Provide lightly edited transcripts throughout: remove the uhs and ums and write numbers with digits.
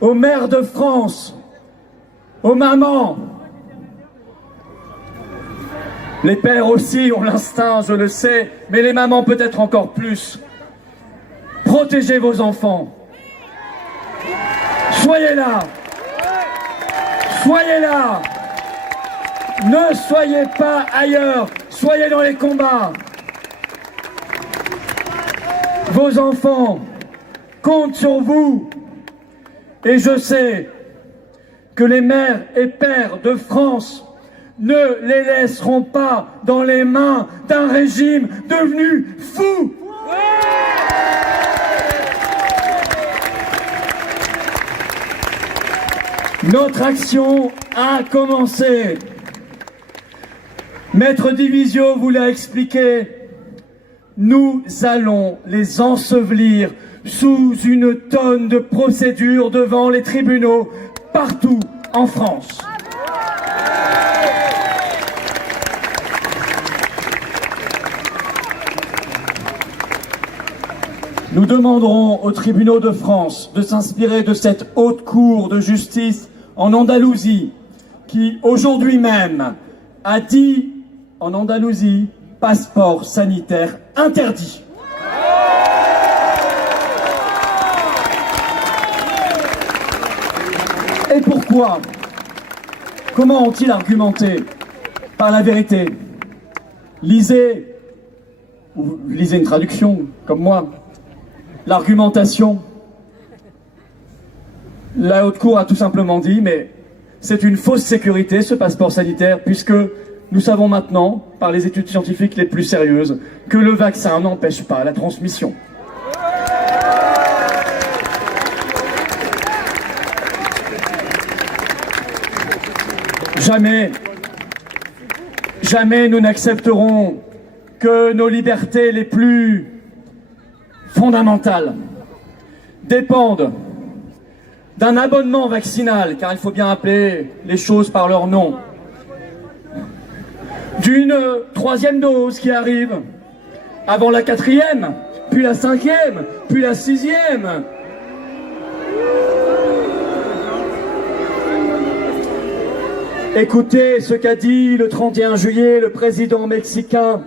aux mères de France, aux mamans. Les pères aussi ont l'instinct, je le sais, mais les mamans peut-être encore plus. Protégez vos enfants. Soyez là. Soyez là. Ne soyez pas ailleurs. Soyez dans les combats. Vos enfants comptent sur vous. Et je sais que les mères et pères de France ne les laisseront pas dans les mains d'un régime devenu fou. Notre action a commencé. Maître Divisio vous l'a expliqué. Nous allons les ensevelir sous une tonne de procédures devant les tribunaux partout en France. Nous demanderons aux tribunaux de France de s'inspirer de cette haute cour de justice en Andalousie qui, aujourd'hui même, a dit en Andalousie, passeport sanitaire interdit. Et pourquoi? Comment ont-ils argumenté? Par la vérité. Lisez, ou lisez une traduction, comme moi, l'argumentation. La haute cour a tout simplement dit, mais c'est une fausse sécurité ce passeport sanitaire, puisque nous savons maintenant, par les études scientifiques les plus sérieuses, que le vaccin n'empêche pas la transmission. Jamais nous n'accepterons que nos libertés les plus fondamentales dépendent d'un abonnement vaccinal, car il faut bien appeler les choses par leur nom, d'une troisième dose qui arrive avant la quatrième, puis la cinquième, puis la sixième. Écoutez ce qu'a dit le 31 juillet le président mexicain.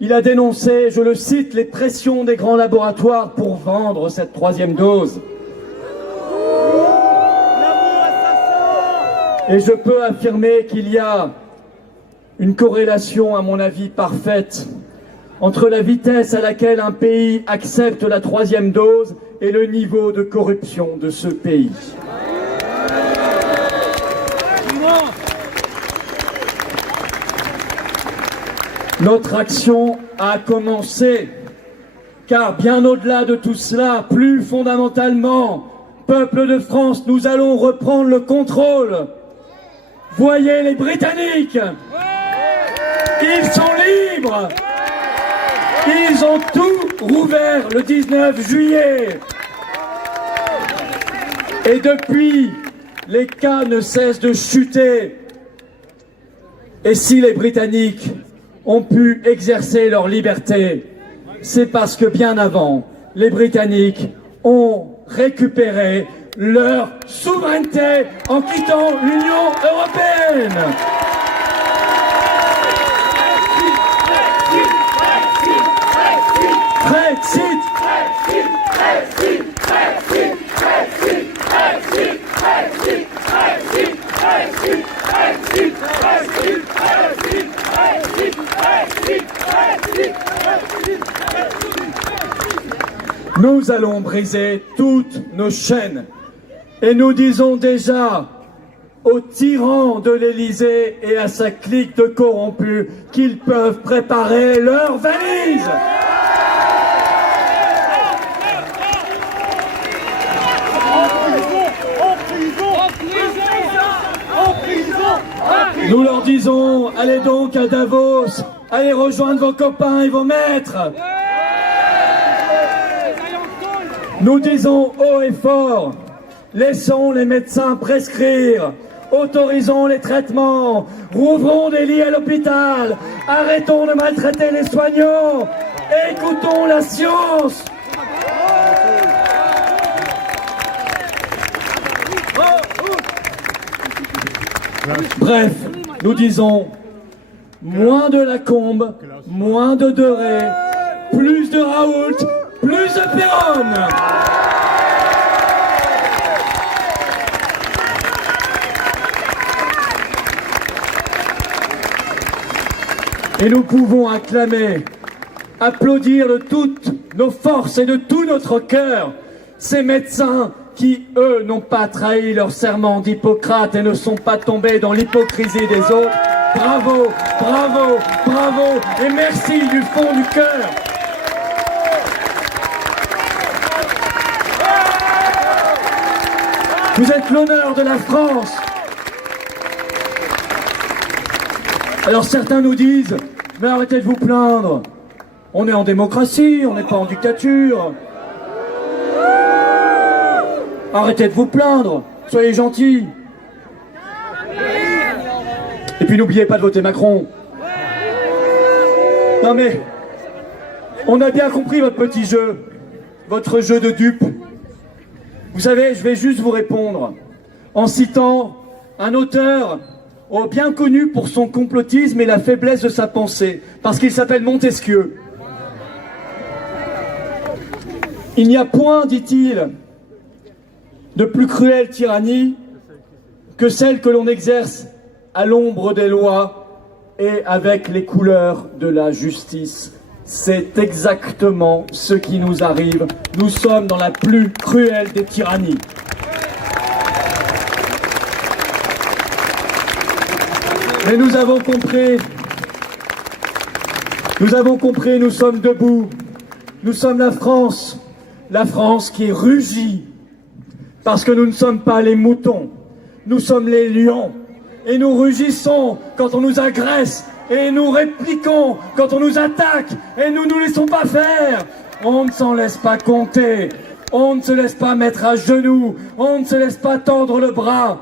Il a dénoncé, je le cite, les pressions des grands laboratoires pour vendre cette troisième dose. Et je peux affirmer qu'il y a une corrélation, à mon avis, parfaite entre la vitesse à laquelle un pays accepte la troisième dose et le niveau de corruption de ce pays. Notre action a commencé, car bien au-delà de tout cela, plus fondamentalement, peuple de France, nous allons reprendre le contrôle. Voyez les Britanniques, ils sont libres, ils ont tout rouvert le 19 juillet. Et depuis, les cas ne cessent de chuter. Et si les Britanniques ont pu exercer leur liberté, c'est parce que bien avant, les Britanniques ont récupéré leur souveraineté en quittant l'Union européenne. Brexit. Nous allons briser toutes nos chaînes et nous disons déjà aux tyrans de l'Élysée et à sa clique de corrompus qu'ils peuvent préparer leurs valises. Nous leur disons, allez donc à Davos, allez rejoindre vos copains et vos maîtres. Nous disons haut et fort, laissons les médecins prescrire, autorisons les traitements, rouvrons des lits à l'hôpital, arrêtons de maltraiter les soignants, écoutons la science. Bref, nous disons moins de Lacombe, moins de Deray, plus de Raoult, plus de Péronne. Et nous pouvons acclamer, applaudir de toutes nos forces et de tout notre cœur ces médecins qui, eux, n'ont pas trahi leur serment d'Hippocrate et ne sont pas tombés dans l'hypocrisie des autres. Bravo, bravo, bravo et merci du fond du cœur. Vous êtes l'honneur de la France. Alors certains nous disent, mais arrêtez de vous plaindre. On est en démocratie, on n'est pas en dictature. Arrêtez de vous plaindre, soyez gentils. Et puis n'oubliez pas de voter Macron. Non mais, on a bien compris votre petit jeu, votre jeu de dupe. Vous savez, je vais juste vous répondre en citant un auteur bien connu pour son complotisme et la faiblesse de sa pensée, parce qu'il s'appelle Montesquieu. Il n'y a point, dit-il, de plus cruelle tyrannie que celle que l'on exerce à l'ombre des lois et avec les couleurs de la justice. C'est exactement ce qui nous arrive. Nous sommes dans la plus cruelle des tyrannies. Mais nous avons compris, nous sommes debout. Nous sommes la France qui rugit. Parce que nous ne sommes pas les moutons, nous sommes les lions. Et nous rugissons quand on nous agresse, et nous répliquons quand on nous attaque, et nous ne nous laissons pas faire. On ne s'en laisse pas compter, on ne se laisse pas mettre à genoux, on ne se laisse pas tendre le bras.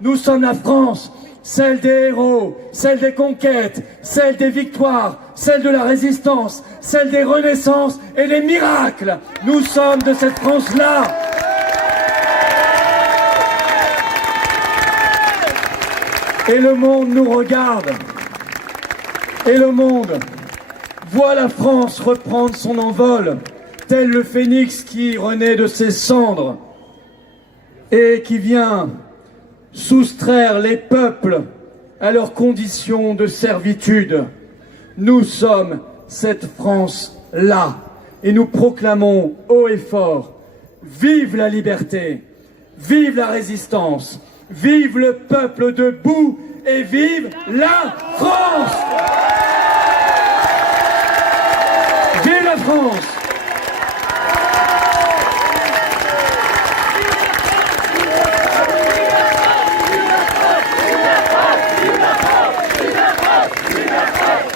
Nous sommes la France, celle des héros, celle des conquêtes, celle des victoires, celle de la résistance, celle des renaissances et des miracles. Nous sommes de cette France-là. Et le monde nous regarde. Et le monde voit la France reprendre son envol, tel le phénix qui renaît de ses cendres et qui vient soustraire les peuples à leurs conditions de servitude. Nous sommes cette France-là et nous proclamons haut et fort: vive la liberté, vive la résistance, vive le peuple debout et vive la France! Vive la France!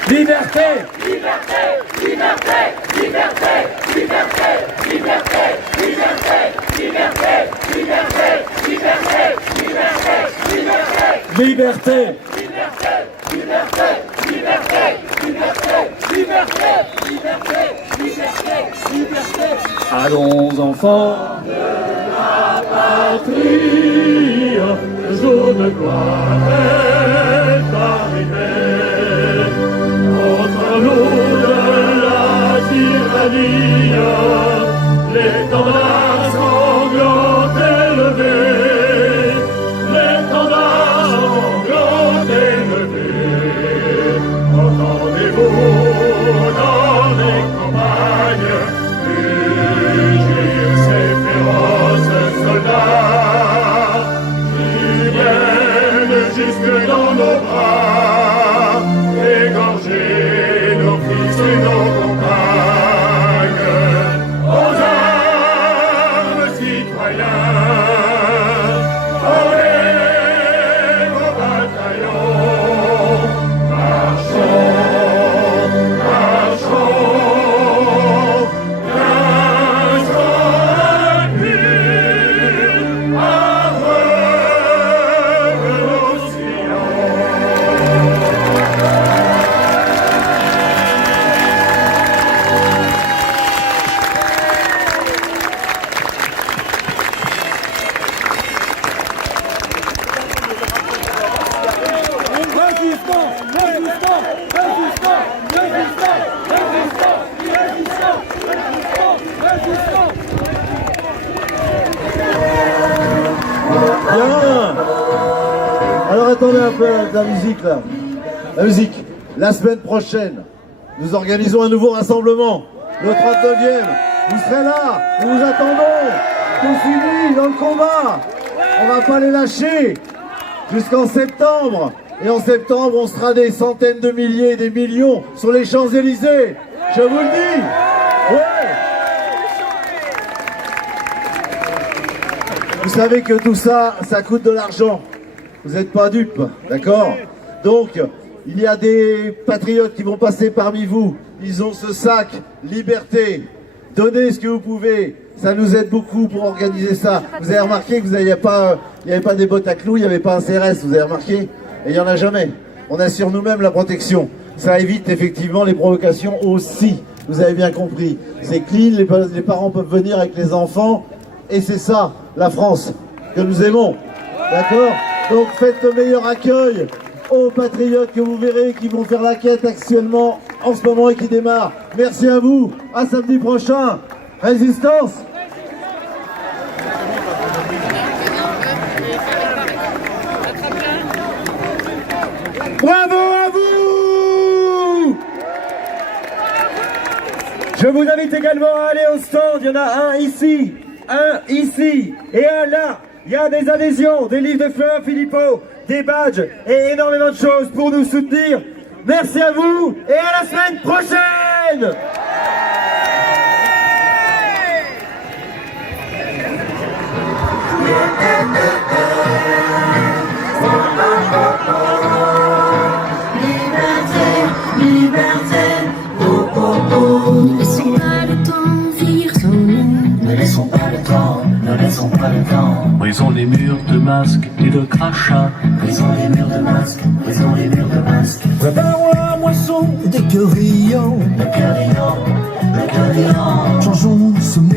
Liberté! Liberté! Liberté! Liberté! Liberté! Liberté! Liberté! Liberté! Liberté! Liberté! Liberté! Liberté! Liberté! Liberté! Liberté! Liberté! Liberté! Allons enfants de la patrie, le jour de gloire est arrivé. Contre nous de la tyrannie, l'étendard sanglant élevé, l'étendard sanglant élevé. Entendez-vous dans les campagnes mugir ces féroces soldats qui viennent jusque Bien. Alors attendez un peu la musique là. La musique. La semaine prochaine, nous organisons un nouveau rassemblement. Le 39e. Vous serez là. Nous vous attendons. Tous unis dans le combat. On va pas les lâcher. Jusqu'en septembre. Et en septembre, on sera des centaines de milliers, des millions sur les Champs-Élysées. Je vous le dis. Ouais. Vous savez que tout ça, ça coûte de l'argent. Vous n'êtes pas dupes, d'accord? Donc, il y a des patriotes qui vont passer parmi vous. Ils ont ce sac liberté. Donnez ce que vous pouvez. Ça nous aide beaucoup pour organiser ça. Vous avez remarqué que il n'y avait pas des bottes à clous, il n'y avait pas un CRS, vous avez remarqué? Et il n'y en a jamais. On assure nous-mêmes la protection. Ça évite effectivement les provocations aussi. Vous avez bien compris. C'est clean, les parents peuvent venir avec les enfants. Et c'est ça, la France, que nous aimons. D'accord? Donc faites le meilleur accueil aux patriotes que vous verrez qui vont faire la quête actuellement, en ce moment et qui démarrent. Merci à vous. À samedi prochain. Résistance! Bravo à vous! Je vous invite également à aller au stand. Il y en a un ici et un là. Il y a des adhésions, des livres de fleurs Philippot, des badges et énormément de choses pour nous soutenir. Merci à vous et à la semaine prochaine! Ne laissons pas le temps finir sans nous. Ne laissons pas le temps, ne laissons pas le temps. Brisons les murs de masques et de crachats. Brisons les murs de masques, brisons les murs de masques. Préparons la moisson des cœurs riants. Le cœur riant, le cœur riant. Changeons ce monde.